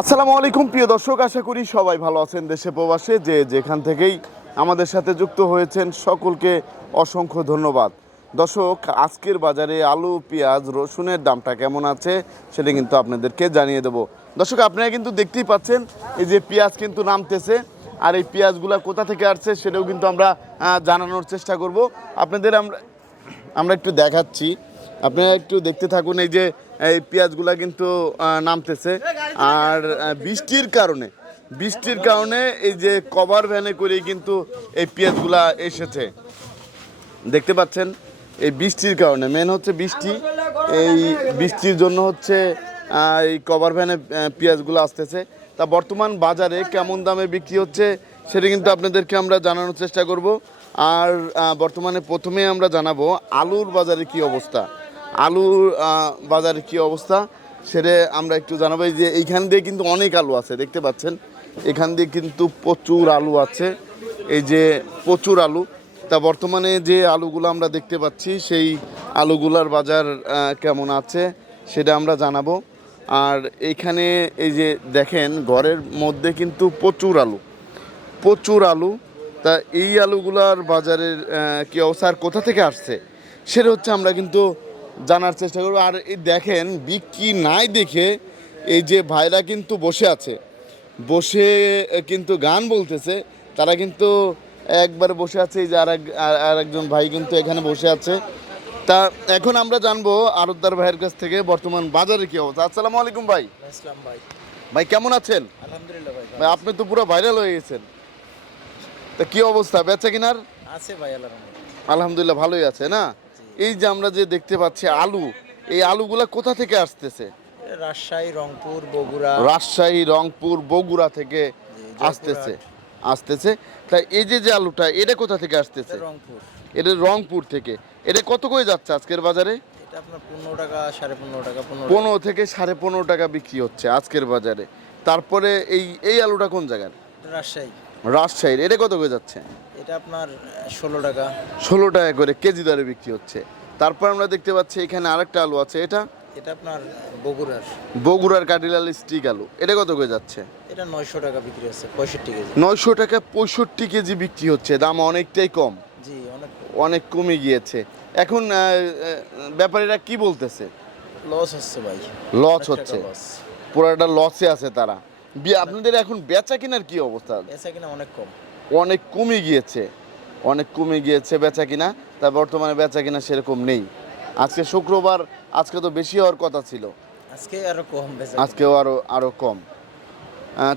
আসসালামু আলাইকুম, প্রিয় দর্শক, আশা করি সবাই ভালো আছেন দেশে প্রবাসে, যে যেখান থেকেই আমাদের সাথে যুক্ত হয়েছেন সকলকে অসংখ্য ধন্যবাদ। দর্শক, আজকের বাজারে আলু, পেঁয়াজ, রসুনের দামটা কেমন আছে, সেটা কিন্তু আপনাদেরকে জানিয়ে দেব। দর্শক, আপনারা কিন্তু দেখতেই পাচ্ছেন, এই যে পেঁয়াজ কিন্তু নামতেছে, আর এই পেঁয়াজগুলা কোথা থেকে আসছে সেটাও কিন্তু আমরা জানানোর চেষ্টা করব। আপনাদের আমরা আমরা একটু দেখাচ্ছি। আপনারা একটু দেখতে থাকুন, এই যে এই পেঁয়াজগুলা কিন্তু নামতেছে। আর বৃষ্টির কারণে বৃষ্টির কারণে এই যে কভার ভ্যানে করে কিন্তু এই পেঁয়াজগুলা এসেছে। দেখতে পাচ্ছেন? এই বৃষ্টির কারণে মেন হচ্ছে বৃষ্টি। এই বৃষ্টির জন্য হচ্ছে এই কভার ভ্যানে পেঁয়াজগুলো আসতেছে। তা বর্তমান বাজারে কেমন দামে বিক্রি হচ্ছে, সেটা কিন্তু আপনাদেরকে আমরা জানানোর চেষ্টা করব। আর বর্তমানে প্রথমে আমরা জানাব আলুর বাজারে কি অবস্থা। আলুর বাজার কি অবস্থা সেটা আমরা একটু জানাব। যে এইখান দিয়ে কিন্তু অনেক আলু আছে, দেখতে পাচ্ছেন? এখান দিয়ে কিন্তু প্রচুর আলু আছে। এই যে প্রচুর আলু। তা বর্তমানে যে আলুগুলো আমরা দেখতে পাচ্ছি, সেই আলুগুলার বাজার কেমন আছে সেটা আমরা জানাব। আর এইখানে এই যে দেখেন, ঘরের মধ্যে কিন্তু প্রচুর আলু। প্রচুর আলু। তা এই আলুগুলার বাজারের কি অবস্থা আর কোথা থেকে আসছে? সেটা হচ্ছে আমরা কিন্তু জানার চেষ্টা করব। আর এই দেখেন বিক্রি নাই দেখে এই যে ভাইরা কিন্তু বসে আছে। বসে কিন্তু গান বলতেছে। তারা কিন্তু একবার বসে আছে এই যে আর এক- আর- আর একজন ভাই কিন্তু এখানে বসে আছে। তা এখন আমরা জানব আরতদার ভাইয়ের কাছ থেকে বর্তমান বাজারে কি অবস্থা। আসসালামু আলাইকুম ভাই। ভাই। ভাই কেমন আছেন? আলহামদুলিল্লাহ ভাই ভাই আপনি তো পুরো ভাইরাল হয়ে গেছেন। তা কি অবস্থা বেচা কিনার? আছে ভাই আলহামদুলিল্লাহ ভালোই আছে না? এই যে আমরা যে দেখতে পাচ্ছি আলু এই আলুগুলা কোথা থেকে আসতেছে? রাজশাহী রংপুর বগুড়া। রাজশাহী রংপুর বগুড়া থেকে আসতেছে আসতেছে। তাই এই যে যে আলুটা এটা কোথা থেকে আসতেছে? রংপুর। এটা রংপুর থেকে। এটা কত করে যাচ্ছে আজকের বাজারে? পনেরো টাকা সাড়ে পনেরো টাকা পনেরো পনেরো থেকে সাড়ে পনেরো টাকা বিক্রি হচ্ছে আজকের বাজারে। তারপরে এই এই আলুটা কোন জায়গার? রাজশাহী। রাজশাহীর। এটা কত করে যাচ্ছে? এটা আপনার ষোলো টাকা। ষোলো টাকা করে কেজি দরে বিক্রি হচ্ছে। তারপর আমরা দেখতে পাচ্ছি এখানে আরেকটা আলু আছে। এটা? এটা আপনার বগুড়ার। বগুড়ার কাটিলাল স্টিক আলু। এটা কত করে যাচ্ছে? এটা নয়শো টাকা বিক্রি হচ্ছে পঁয়ষট্টি কেজি। নয়শো টাকা পঁয়ষট্টি কেজি বিক্রি হচ্ছে। দাম অনেকটাই কম। জি অনেক। অনেক কমে গিয়েছে। এখন ব্যাপারীরা কি বলতেছে? লস হচ্ছে ভাই। লস হচ্ছে। পুরাটা লসে আছে তারা। আপনাদের এখন বেচা কিনার কি অবস্থা? বেচা কিনা অনেক কম। অনেক কমে গিয়েছে। অনেক কমে গিয়েছে বেচা কিনা তা বর্তমানে বেচা কিনা সেরকম নেই। আজকে শুক্রবার আজকে তো বেশি হওয়ার কথা ছিল। আজকে আরও কম আজকেও আরও আরও কম।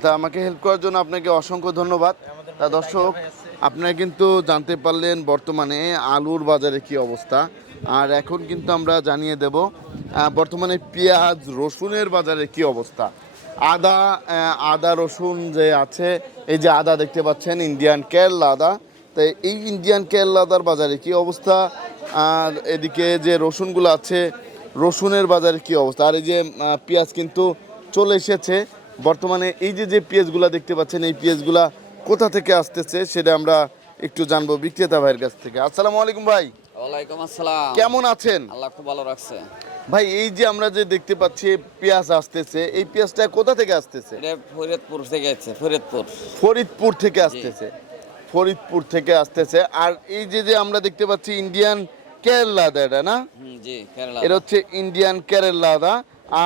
তা আমাকে হেল্প করার জন্য আপনাকে অসংখ্য ধন্যবাদ। তা দর্শক আপনারা কিন্তু জানতে পারলেন বর্তমানে আলুর বাজারে কি অবস্থা। আর এখন কিন্তু আমরা জানিয়ে দেব বর্তমানে পেঁয়াজ রসুনের বাজারে কি অবস্থা। আদা আদা রসুন যে আছে এই যে আদা দেখতে পাচ্ছেন ইন্ডিয়ান কেরলা আদা। তাই এই ইন্ডিয়ান কেরলা আদার বাজারে কি অবস্থা? আর এদিকে যে রসুনগুলো আছে রসুনের বাজারে কি অবস্থা? আর এই যে পেঁয়াজ কিন্তু চলে এসেছে। বর্তমানে এই যে যে পেঁয়াজগুলা দেখতে পাচ্ছেন এই পেঁয়াজগুলা কোথা থেকে আসতেছে সেটা আমরা একটু জানব বিক্রেতা ভাইয়ের কাছ থেকে। আসসালামু আলাইকুম ভাই। ওয়ালাইকুম আসসালাম। কেমন আছেন? আল্লাহ খুব ভালো রাখছে। ভাই এই যে আমরা যে দেখতে পাচ্ছি পেঁয়াজ আসতেছে এই পেঁয়াজটা কোথা থেকে আসতেছে? এটা ফরিদপুর থেকে আছে ফরিদপুর। ফরিদপুর থেকে আসতেছে। ফরিদপুর থেকে আসতেছে। আর এই যে যে আমরা দেখতে পাচ্ছি ইন্ডিয়ান কেরালা এটা না? জি কেরালা এটা হচ্ছে ইন্ডিয়ান কেরালা আদা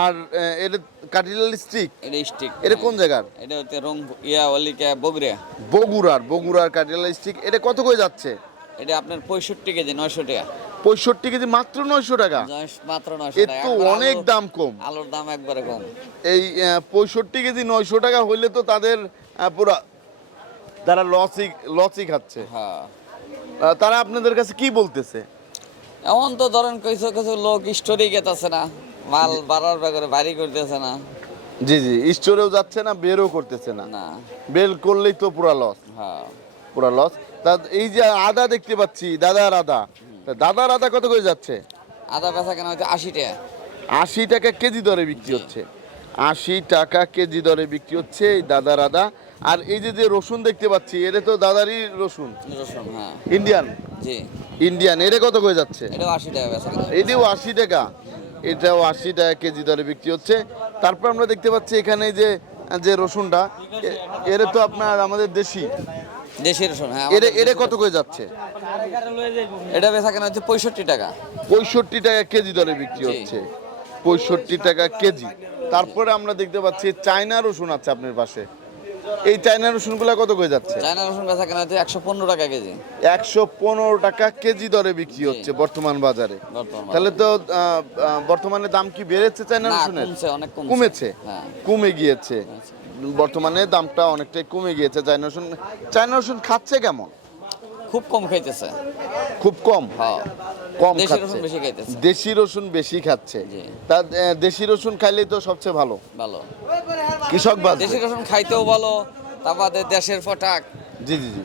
আর এটা কাটিলাল স্টিক এটা স্টিক এটা কোন জায়গার? এটা হচ্ছে রং ইয়া ওলিকা বগরিয়া বগুড়ার বগুড়ার কাটিলাল স্টিক এটা কত করে যাচ্ছে? এটা আপনার পঁয়ষট্টি কেজি নয়শো টাকা। পঁয়ষট্টি কেজি মাত্র নয়শো টাকা। মাত্র নয়শো তো অনেক দাম কম। আলুর দাম একবারে কম। এই পঁয়ষট্টি কেজি নয়শো টাকা হইলে তো তাদের পুরা তারা লসই লসই খাচ্ছে। হ্যাঁ। তারা আপনাদের কাছে কি বলতেছে? এমন তো ধরেন কিছু কিছু লোক স্টোরি গেতাছে না। মাল বাড়ার ব্যাপারে ভারী করতেছে না। জি জি স্টোরেও যাচ্ছে না বেরও করতেছে না। না। বেল করলেই তো পুরা লস হ্যাঁ। পুরা লস তা এই যে আদা দেখতে পাচ্ছি দাদার আদা। তা দাদার আদা কত করে যাচ্ছে? আদা বেচা কেনা হচ্ছে আশি টাকা। আশি টাকা কেজি দরে বিক্রি হচ্ছে। আশি টাকা কেজি দরে বিক্রি হচ্ছে এই দাদার আদা আর এই যে যে রসুন দেখতে পাচ্ছি এটা তো দাদারই রসুন। রসুন হ্যাঁ। ইন্ডিয়ান? জি। ইন্ডিয়ান এটা কত করে যাচ্ছে? এটাও আশি টাকা বেচা কেনা এটিও আশি টাকা। এটাও আশি টাকা কেজি দরে বিক্রি হচ্ছে। তারপর আমরা দেখতে পাচ্ছি এখানে যে যে রসুনটা এ- এর তো আপনার আমাদের দেশি। হ্যাঁ কত করে যাচ্ছে? এটা বেচা কেনা হচ্ছে পঁয়ষট্টি টাকা। পঁয়ষট্টি টাকা কেজি দরে বিক্রি হচ্ছে। পঁয়ষট্টি টাকা কেজি। তারপরে আমরা দেখতে পাচ্ছি চায়না রসুন আছে আপনার পাশে। এই চায়না রসুনগুলো কত করে যাচ্ছে? চায়না রসুন বেচা কেনা হচ্ছে একশো পনেরো টাকা কেজি। একশো পনেরো টাকা কেজি দরে বিক্রি হচ্ছে বর্তমান বাজারে। তাহলে তো বর্তমানে দাম কি বেড়েছে চায়না রসুনের? অনেক কমেছে। হ্যাঁ। কমে গিয়েছে। বর্তমানে দামটা অনেকটাই কমে গিয়েছে। চায়না রসুন চায়না রসুন খাচ্ছে কেমন? খুব কম খাইতেছে। খুব কম? হ্যাঁ। কম দেশি খাচ্ছে। রসুন বেশি খাইতেছে। দেশি রসুন বেশি খাচ্ছে। তা দেশি রসুন খাইলেই তো সবচেয়ে ভালো। ভালো। কৃষক বাঁচবে দেশি রসুন খাইতেও ভালো তারপরে দেশের ফটাক। জি জি জি।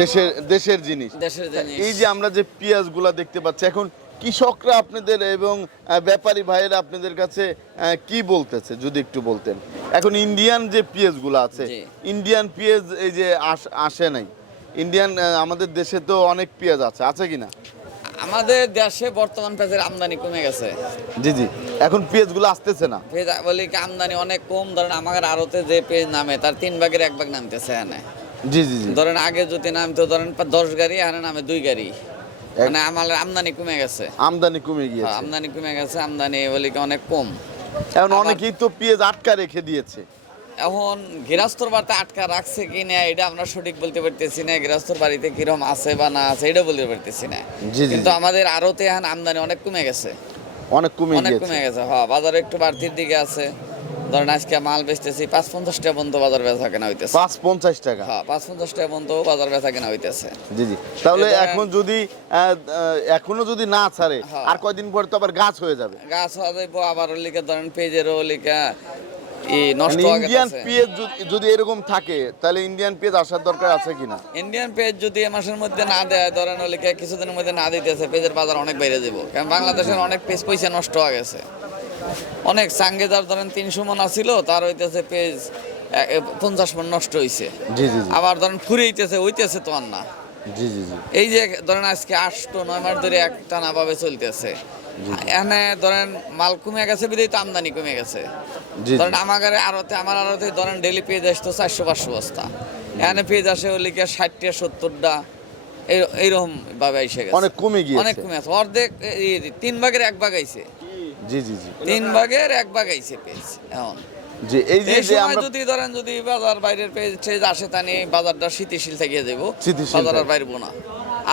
দেশের দেশের জিনিস। দেশের জিনিস। এই যে আমরা যে পেঁয়াজগুলা দেখতে পাচ্ছি এখন কৃষকরা আপনাদের এবং ব্যাপারী ভাইয়েরা আপনাদের কাছে কি বলতেছে যদি একটু বলতেন? এখন ইন্ডিয়ান যে পেঁয়াজগুলো আছে ইন্ডিয়ান পেঁয়াজ এই যে আসে নাই ইন্ডিয়ান আমাদের দেশে তো অনেক পেঁয়াজ আছে আছে কি না আমাদের দেশে বর্তমান পেঁয়াজের আমদানি কমে গেছে। জি জি। এখন পেঁয়াজগুলো আসতেছে না? পেঁয়াজ বলি কি আমদানি অনেক কম। ধরেন আমার আড়তে যে পেঁয়াজ নামে তার তিন ভাগের এক ভাগ নামতেছে এখানে। জি জি জি। ধরেন আগে যদি নামতো ধরেন দশ গাড়ি এখানে নামে দুই গাড়ি। মানে আমার আমদানি কমে গেছে। আমদানি কমে হ্যাঁ, গিয়েছে। আমদানি কমে গেছে আমদানি বলি অনেক কম। এখন অনেকেই তো পেঁয়াজ আটকা রেখে দিয়েছে। এখন গৃহস্থর বাড়িতে আটকা রাখছে কি না এটা আমরা সঠিক বলতে পারতেছি না গৃহস্থর বাড়িতে কিরম আছে বা না আছে এটা বলতে পারতেছি না। কিন্তু আমাদের আরতে এখন আমদানি অনেক কমে গেছে। অনেক কমে অনেক কমে গেছে। হ্যাঁ বাজারে একটু বাড়তির দিকে আছে। ধরেন আজকে মাল বেচতেছি পাঁচ পঞ্চাশ টাকা পর্যন্ত বাজার বেচা কেনা হইতেছে। পাঁচ পঞ্চাশ টাকা? হ্যাঁ পাঁচ পঞ্চাশ টাকা পর্যন্ত বাজার বেচা কেনা হইতেছে। জি জি। তাহলে এখন যদি আহ, এখনও যদি না ছাড়ে হ্যাঁ। আর কয়দিন পরে তো আবার গাছ হয়ে যাবে। গাছ হওয়া যাইব আবার লিখে ধরেন পেজেরও লিখা ই নষ্ট হয়ে ইন্ডিয়ান গেছে পেঁয়াজ যদি- যদি এরকম থাকে তাহলে ইন্ডিয়ান পেঁয়াজ আসার দরকার আছে কিনা ইন্ডিয়ান পেজ যদি এ মাসের মধ্যে না দেয় ধরেন লিখে কিছুদিনের মধ্যে না দিতেছে পেজের বাজার অনেক বাইরে যাব। কারণ বাংলাদেশের অনেক পেজ পয়সা নষ্ট হয়ে গেছে। অনেক সাঙ্গে যার ধরেন তিনশো মন আসিল তার হইতেছে পেজ পঞ্চাশ মন নষ্ট জি আবার ধরেন ফুরিয়েছে হইতেছে তো আর না। এই যে ধরেন আজকে আটটো নয় মাস ধরে এক টানা ভাবে চলতেছে। এখানে ধরেন মাল কমে গেছে বিদেই তো আমদানি কমে গেছে। ধরেন আমার আড়তে আমার আড়তে ধরেন ডেলি পেজ আসতো চারশো পাঁচশো বস্তা। এখানে পেজ আসে ওই লিখে ষাটটা সত্তরটা এই- এইরকম ভাবে এসে গেছে। অনেক কমে গিয়েছে। অনেক কমে আছে অর্ধেক তিন ভাগের এক ভাগ আইছে। জি জি জি। তিন ভাগের এক ভাগ আইছে পেজ এখন। যে এই যে যে আমরা যদি ধরেন যদি বাজার বাইরের পেজ টেজ আসে তা নিয়ে বাজারটা স্থিতিশীল থেকে যাব স্থিতিশীল বাজার আর বাইরবো না।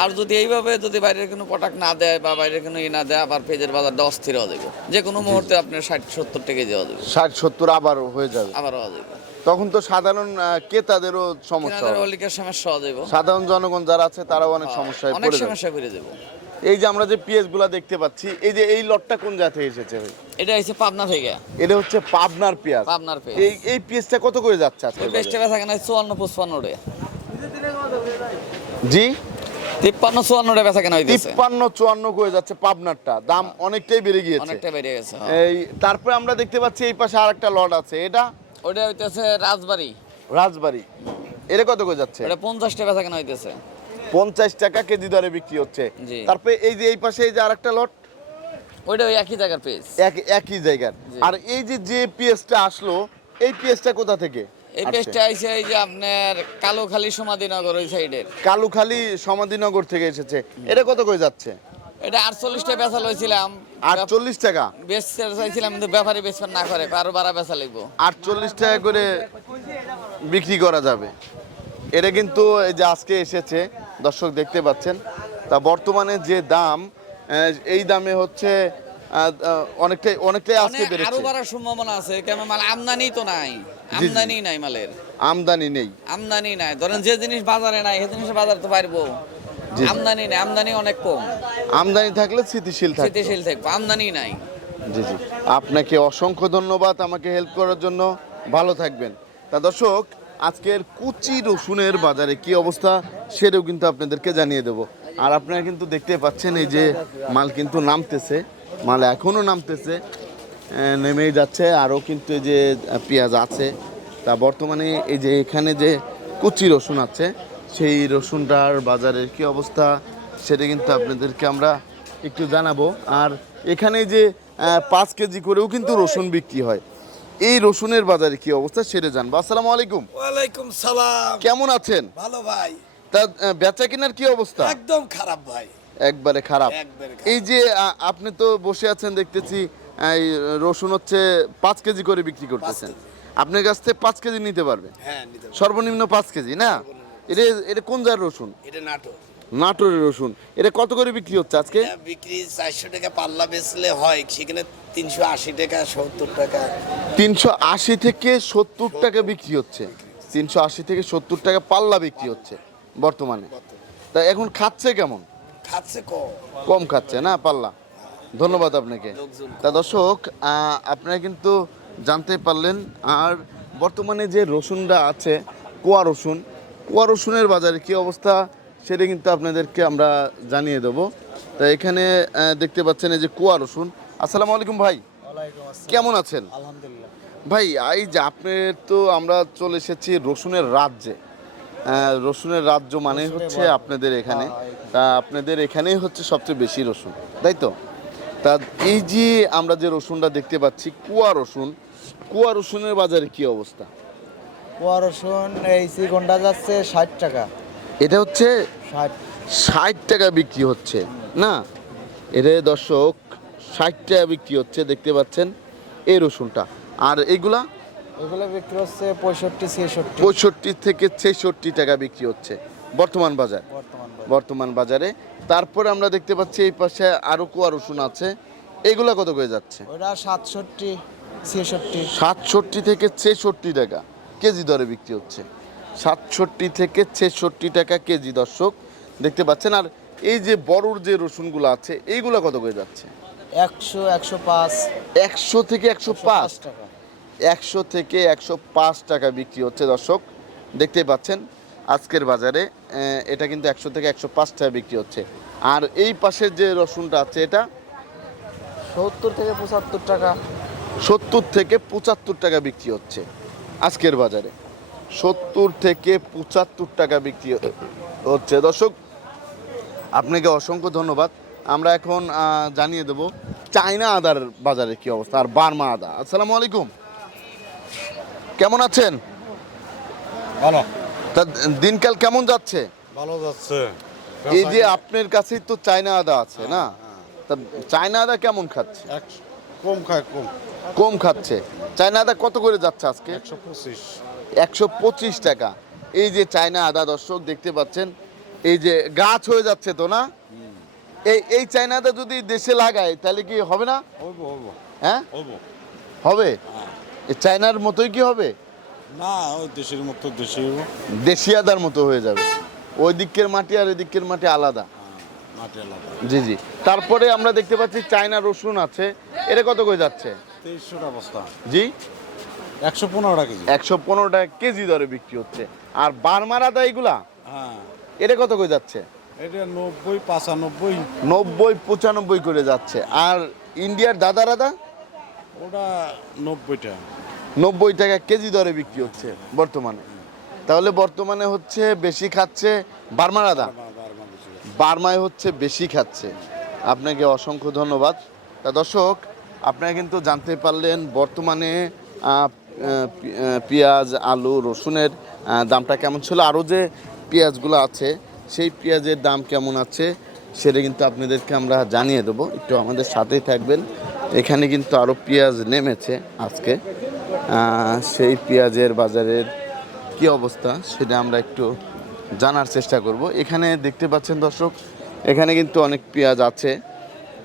আর যদি এইভাবে যদি বাইরের কোনো প্রোডাক্ট না দেয় বা বাইরের কোনো ই না দেয় আবার পেজের বাজারটা অস্থির হয়ে যাবে। যে কোনো মুহূর্তে আপনার ষাট সত্তর টাকা দেওয়া যাবে। ষাট সত্তর আবার হয়ে যাবে। আবার হওয়া যাবে। তখন তো সাধারণ ক্রেতাদেরও সমস্যা হবে। সমস্যা হয়ে যাবে। সাধারণ জনগণ যারা আছে তারাও অনেক সমস্যায় অনেক পড়ে যাবে। সমস্যা করে দেবো এই যে আমরা যে পেঁয়াজগুলা দেখতে পাচ্ছি এই যে এই লটটা কোন থেকে এসেছে ভাই? এটা হচ্ছে পাবনা থেকে। এটা হচ্ছে পাবনার পেঁয়াজ। পাবনার পেজ এই এই পেঁয়াজটা কত করে যাচ্ছে আজকে পেজটা বেচা কেনা চুয়ান্ন পঁচপান্ন রে। জি? তিপ্পান্ন চুয়ান্ন রে বেচা কেনা হইতেছে। তিপ্পান্ন চুয়ান্ন করে যাচ্ছে পাবনারটা। দাম অনেকটাই বেড়ে গিয়েছে। অনেকটা বেড়ে গেছে হ্যাঁ। এই তারপরে আমরা দেখতে পাচ্ছি এই পাশে আর একটা লট আছে। এটা? ওটা হইতেছে রাজবাড়ি। রাজবাড়ি। এটা কত করে যাচ্ছে? ওটা পঞ্চাশটা বেচা কেনা হইতেছে। পঞ্চাশ টাকা কেজি দরে বিক্রি হচ্ছে। তারপরে এই যে এই পাশে এই যে আর একটা লট ওইটা ওই একই জায়গার এক একই জায়গার। আর এই যে যে পেঁয়াজটা আসলো এই পেঁয়াজটা কোথা থেকে এই? পেজটা আইছে এই যে আপনার কালোখালী সমাধিনগর ওই সাইডের কালুখালী সমাধিনগর থেকে এসেছে। এটা কত করে যাচ্ছে? এটা আটচল্লিশটা বেচা লইছিলাম। আটচল্লিশ টাকা? বেচতে চাইছিলাম কিন্তু ব্যাপারী বেচবেন না করে আরও বাড়া বেচা লাগবো আটচল্লিশ টাকা করে বিক্রি করা যাবে। এটা কিন্তু এই যে আজকে এসেছে দর্শক দেখতে পাচ্ছেন তা বর্তমানে যে দাম এই দামে হচ্ছে অনেকটাই অনেকটাই আজকে অনেক আরও বাড়ার সম্ভাবনা আছে কেমন মাল আমদানি তো নাই আমদানি নাই মালের। আমদানি নেই। আমদানি নাই ধরেন যে জিনিস বাজারে নাই সেই জিনিস বাজার তো পারব। আমদানি নাই আমদানি অনেক কম। আমদানি থাকলে স্থিতিশীল থাকবে স্থিতিশীল থাকব আমদানি নাই। জি জি। আপনাকে অসংখ্য ধন্যবাদ আমাকে হেল্প করার জন্য। ভালো থাকবেন। তা দর্শক আজকের কুচি রসুনের বাজারে কি অবস্থা সেটাও কিন্তু আপনাদেরকে জানিয়ে দেব। আর আপনারা কিন্তু দেখতে পাচ্ছেন এই যে মাল কিন্তু নামতেছে, মাল এখনও নামতেছে নেমেই যাচ্ছে। আরও কিন্তু এই যে পেঁয়াজ আছে, তা বর্তমানে এই যে এখানে যে কুচি রসুন আছে, সেই রসুনটার বাজারের কি অবস্থা সেটা কিন্তু আপনাদেরকে আমরা একটু জানাব। আর এখানে যে পাঁচ কেজি করেও কিন্তু রসুন বিক্রি হয়। এই রসুনের বাজারে কি অবস্থা সেটা জানব। আসসালামু আলাইকুম। ওয়ালাইকুম সালাম। কেমন আছেন? ভালো ভাই। তা বেচা কেনার কি অবস্থা? একদম খারাপ ভাই। একবারে খারাপ। এই যে আপনি তো বসে আছেন দেখতেছি এই রসুন হচ্ছে পাঁচ কেজি করে বিক্রি করতেছেন। আপনার কাছ থেকে পাঁচ কেজি নিতে পারবেন? হ্যাঁ সর্বনিম্ন পাঁচ কেজি না? এটা এটা কোন জার রসুন? এটা নাটক নাটোরের রসুন। এটা কত করে বিক্রি হচ্ছে আজকে? বিক্রি চারশো টাকা পাল্লা বেচলে হয় সেখানে তিনশো আশি টাকা সত্তর টাকা। তিনশো আশি থেকে সত্তর টাকা বিক্রি হচ্ছে। তিনশো আশি থেকে সত্তর টাকা পাল্লা বিক্রি হচ্ছে বর্তমানে। তা এখন খাচ্ছে কেমন? খাচ্ছে কম। কম খাচ্ছে না পাল্লা? ধন্যবাদ আপনাকে। তা দর্শক আপনারা কিন্তু জানতে পারলেন আর বর্তমানে যে রসুনটা আছে কুয়া রসুন কুয়া রসুনের বাজারে কি অবস্থা? সেটা কিন্তু আপনাদেরকে আমরা জানিয়ে দেবো। তা এখানে দেখতে পাচ্ছেন এই যে কুয়া রসুন। আসসালামু আলাইকুম ভাই। কেমন আছেন? আলহামদুলিল্লাহ। ভাই এই যে আপনি তো আমরা চলে এসেছি রসুনের রাজ্যে। রসুনের রাজ্য মানে হচ্ছে আপনাদের এখানে। তা আপনাদের এখানেই হচ্ছে সবচেয়ে বেশি রসুন তাই তো? তা এই যে আমরা যে রসুনটা দেখতে পাচ্ছি কুয়া রসুন কুয়া রসুনের বাজারে কি অবস্থা? কুয়া রসুন এই চিকনটা যাচ্ছে ষাট টাকা। এটা হচ্ছে ষাট। টাকা বিক্রি হচ্ছে না? এটা দর্শক ষাট টাকা বিক্রি হচ্ছে দেখতে পাচ্ছেন এই রসুনটা। আর এইগুলা এগুলো বিক্রি হচ্ছে পঁয়ষট্টি ছেষট্টি। পঁয়ষট্টি থেকে ছেষট্টি টাকা বিক্রি হচ্ছে বর্তমান বাজার। বর্তমান বাজারে। তারপরে আমরা দেখতে পাচ্ছি এই পাশে আরও কুয়া রসুন আছে। এগুলা কত করে যাচ্ছে? ওটা সাতষট্টি ছেষট্টি। সাতষট্টি থেকে ছেষট্টি টাকা কেজি দরে বিক্রি হচ্ছে। সাতষট্টি থেকে ছেষট্টি টাকা কেজি দর্শক। দেখতে পাচ্ছেন আর এই যে বড়র যে রসুনগুলো আছে এইগুলো কত করে যাচ্ছে? একশো একশো পাঁচ। একশো থেকে একশো পাঁচ টাকা। একশো থেকে একশো পাঁচ টাকা বিক্রি হচ্ছে দর্শক। দেখতেই পাচ্ছেন আজকের বাজারে এটা কিন্তু একশো থেকে একশো পাঁচ টাকা বিক্রি হচ্ছে। আর এই পাশের যে রসুনটা আছে এটা? সত্তর থেকে পঁচাত্তর টাকা। সত্তর থেকে পঁচাত্তর টাকা বিক্রি হচ্ছে আজকের বাজারে। সত্তর থেকে পঁচাত্তর টাকা বিক্রি হচ্ছে। দর্শক আপনাকে অসংখ্য ধন্যবাদ। আমরা এখন জানিয়ে দেব চায়না আদার বাজারে কি অবস্থা আর বার্মা আদা। আসসালামু আলাইকুম। কেমন আছেন? ভালো। তা দিনকাল কেমন যাচ্ছে? ভালো যাচ্ছে। এই যে আপনার কাছেই তো চায়না আদা আছে না? তা চায়না আদা কেমন খাচ্ছে? কম খায় কম। কম খাচ্ছে। চায়না আদা কত করে যাচ্ছে আজকে? একশো পঁচিশ। একশো পঁচিশ টাকা। এই যে চায়না আদা দর্শক দেখতে পাচ্ছেন এই যে গাছ হয়ে যাচ্ছে তো না? এই এই চায়নাটা যদি দেশে লাগায় তাহলে কি হবে না? হ্যাঁ? হবে? চায়নার মতোই কি হবে? না ওই দেশের মতো দেশে দেশি আদার মতো হয়ে যাবে। ওই দিকের মাটি আর এদিকের মাটি আলাদা। মাটি আলাদা। জি জি। তারপরে আমরা দেখতে পাচ্ছি চায়না রসুন আছে। এটা কত করে যাচ্ছে? তেইশশোটা বস্তা। জি? একশো পনেরো টাকা কেজি। একশো পনেরো টাকা কেজি দরে বিক্রি হচ্ছে। আর বার্মার আদা এগুলা? হ্যাঁ। এটা কত করে যাচ্ছে? এটা নব্বই পাঁচানব্বই। নব্বই পঁচানব্বই করে যাচ্ছে। আর ইন্ডিয়ার দাদা রাদা ওটা নব্বইটা। নব্বই টাকা কেজি দরে বিক্রি হচ্ছে বর্তমানে। তাহলে বর্তমানে হচ্ছে বেশি খাচ্ছে বার্মা রাদা বার্মায় হচ্ছে বেশি খাচ্ছে। আপনাকে অসংখ্য ধন্যবাদ। তা দর্শক আপনারা কিন্তু জানতে পারলেন বর্তমানে পেঁয়াজ, আলু, রসুনের দামটা কেমন ছিল? আরও যে পেঁয়াজগুলো আছে, সেই পেঁয়াজের দাম কেমন আছে সেটা কিন্তু আপনাদেরকে আমরা জানিয়ে দেবো। একটু আমাদের সাথেই থাকবেন। এখানে কিন্তু আরও পেঁয়াজ নেমেছে আজকে। সেই পেঁয়াজের বাজারের কি অবস্থা সেটা আমরা একটু জানার চেষ্টা করব। এখানে দেখতে পাচ্ছেন দর্শক, এখানে কিন্তু অনেক পেঁয়াজ আছে।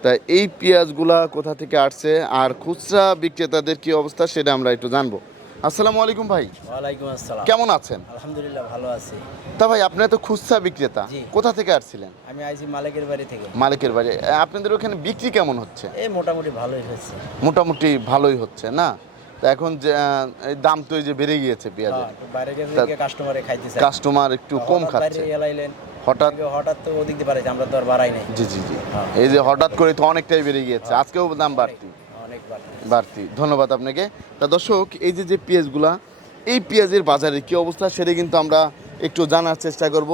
তা এই পেঁয়াজগুলা কোথা থেকে আসছে আর খুচরা বিক্রেতাদের কি অবস্থা সেটা আমরা একটু জানব। আসসালামু আলাইকুম ভাই। ওয়ালাইকুম আসসালাম। কেমন আছেন? আলহামদুলিল্লাহ ভালো আছি। তা ভাই আপনি তো খুচরা বিক্রেতা। কোথা থেকে আসছিলেন? আমি আইছি মালিকের বাড়ি থেকে। মালিকের বাড়ি। আপনাদের ওখানে বিক্রি কেমন হচ্ছে? এই মোটামুটি ভালোই হয়েছে মোটামুটি ভালোই হচ্ছে না? তা এখন যে এই দাম তো এই যে বেড়ে গিয়েছে পেঁয়াজের। হ্যাঁ, তা- কাস্টমারে খাইতেছে। কাস্টমার একটু কম খাচ্ছে। হঠাৎ হঠাৎ তো ওদিক দিয়ে পারে আমরা তো আর বাড়াই নাই। জি জি জি। হ্যাঁ। এই যে হঠাৎ করে তো অনেকটাই বেড়ে গিয়েছে। আজকেও দাম বাড়তি। অনেক বাড়তি। বাড়তি। ধন্যবাদ আপনাকে। তা দর্শক এই যে যে পেঁয়াজগুলা এই পেঁয়াজের বাজারে কি অবস্থা সেটা কিন্তু আমরা একটু জানার চেষ্টা করব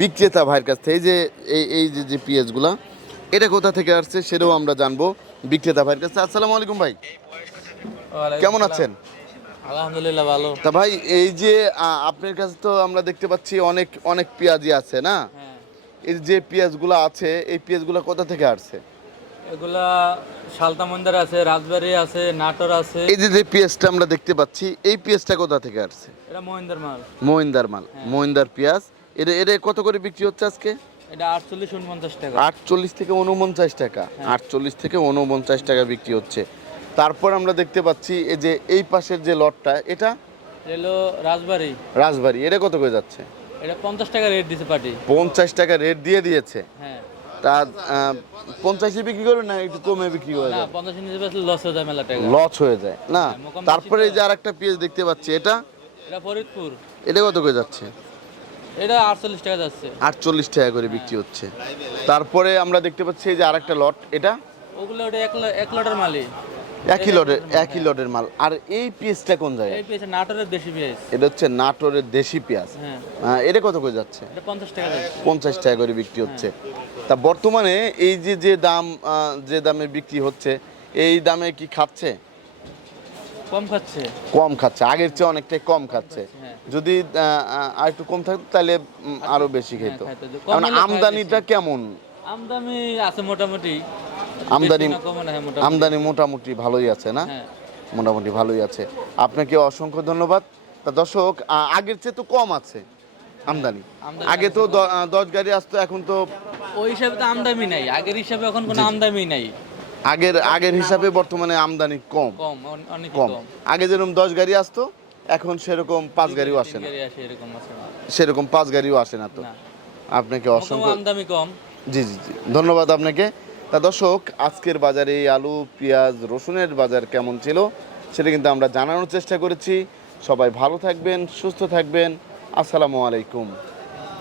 বিক্রেতা ভাইয়ের কাছ থেকে। এই যে এই এই যে যে পেঁয়াজগুলা এটা কোথা থেকে আসছে সেটাও আমরা জানব বিক্রেতা ভাইয়ের কাছে। আসসালামু আলাইকুম ভাই। কেমন আছেন? আলহামদুলিল্লাহ ভালো। তা ভাই এই যে আপনার কাছে তো আমরা দেখতে পাচ্ছি অনেক অনেক পেঁয়াজি আছে না? হ্যাঁ। এই যে পেঁয়াজগুলো আছে এই পেঁয়াজগুলো কোথা থেকে আসছে? এগুলা সালতা মন্দির আছে রাজবাড়ি আছে নাটোর আছে। এই যে যে পেঁয়াজটা আমরা দেখতে পাচ্ছি এই পেঁয়াজটা কোথা থেকে আসছে? এটা মহিন্দার মাল। মহিন্দার মাল মহিন্দার পেঁয়াজ। এটা এটা কত করে বিক্রি হচ্ছে আজকে? এটা আটচল্লিশ উনপঞ্চাশ টাকা। আটচল্লিশ থেকে উনপঞ্চাশ টাকা। আটচল্লিশ থেকে উনপঞ্চাশ টাকা বিক্রি হচ্ছে। তারপর আমরা দেখতে পাচ্ছি এই যে এই পাশের যে লটটা এটা? এলো রাজবাড়ি। রাজবাড়ি। এটা কত করে যাচ্ছে? এটা পঞ্চাশ টাকা রেট দিতে পার্টি। পঞ্চাশ টাকা রেট দিয়ে দিয়েছে? হ্যাঁ। তা পঞ্চাশে বিক্রি করবে না একটু কমে বিক্রি করে না পঞ্চাশ লস হয়ে যায় মেলা টাকা লস হয়ে যায় না? হ্যাঁ, তারপরে এই যে আর একটা পেঁয়াজ দেখতে পাচ্ছি এটা? এটা ফরিদপুর। এটা কত করে যাচ্ছে? এটা আটচল্লিশ টাকা যাচ্ছে। আটচল্লিশ টাকা করে বিক্রি হচ্ছে। তারপরে আমরা দেখতে পাচ্ছি এই যে আর একটা লট এটা? ওগুলো ওটা এক লটের মালই একই লটের একই লটের মাল। আর এই পেঁয়াজটা কোন জায়গায়? এই পেয়েছে নাটোরের দেশি পেঁয়াজ এটা হচ্ছে নাটোরের দেশি পেঁয়াজ। হ্যাঁ। এটা কত করে যাচ্ছে? এটা পঞ্চাশ টাকা যাচ্ছে পঞ্চাশ টাকা করে বিক্রি হচ্ছে। তা বর্তমানে এই যে যে দাম যে দামে বিক্রি হচ্ছে এই দামে কি খাচ্ছে? কম খাচ্ছে। কম খাচ্ছে। আগের চেয়ে অনেকটাই কম খাচ্ছে। হ্যাঁ। যদি আর একটু কম থাকতো তাহলে উম, আরও বেশি খেত হ্যাঁ, খায় আমদানিটা কেমন? আমদানি আছে মোটামুটি। আমদানি হ্যাঁ। আমদানি মোটামুটি ভালোই আছে না? হ্যাঁ। মোটামুটি ভালোই আছে। আপনাকে অসংখ্য ধন্যবাদ। তা দর্শক আগের চেয়ে তো কম আছে আমদানি। আগে তো দশ গাড়ি আসতো এখন তো ওই হিসাবে তো আমদানি নাই। আগের হিসাবে এখন কোনো আমদানি নাই। আগের আগের হিসাবে বর্তমানে আমদানি কম। কম অনেক কম। কম। আগে যেরকম দশ গাড়ি আসতো এখন সেরকম পাঁচ গাড়িও আসে না। সেরকম পাঁচ গাড়িও আসে না তো। আপনাকে অসংখ্য আমদানি কম। জি জি জি। ধন্যবাদ আপনাকে। তা দর্শক, আজকের বাজারে আলু, পেঁয়াজ, রসুনের বাজার কেমন ছিল সেটা কিন্তু আমরা জানানোর চেষ্টা করেছি। সবাই ভালো থাকবেন, সুস্থ থাকবেন। আসসালামু আলাইকুম।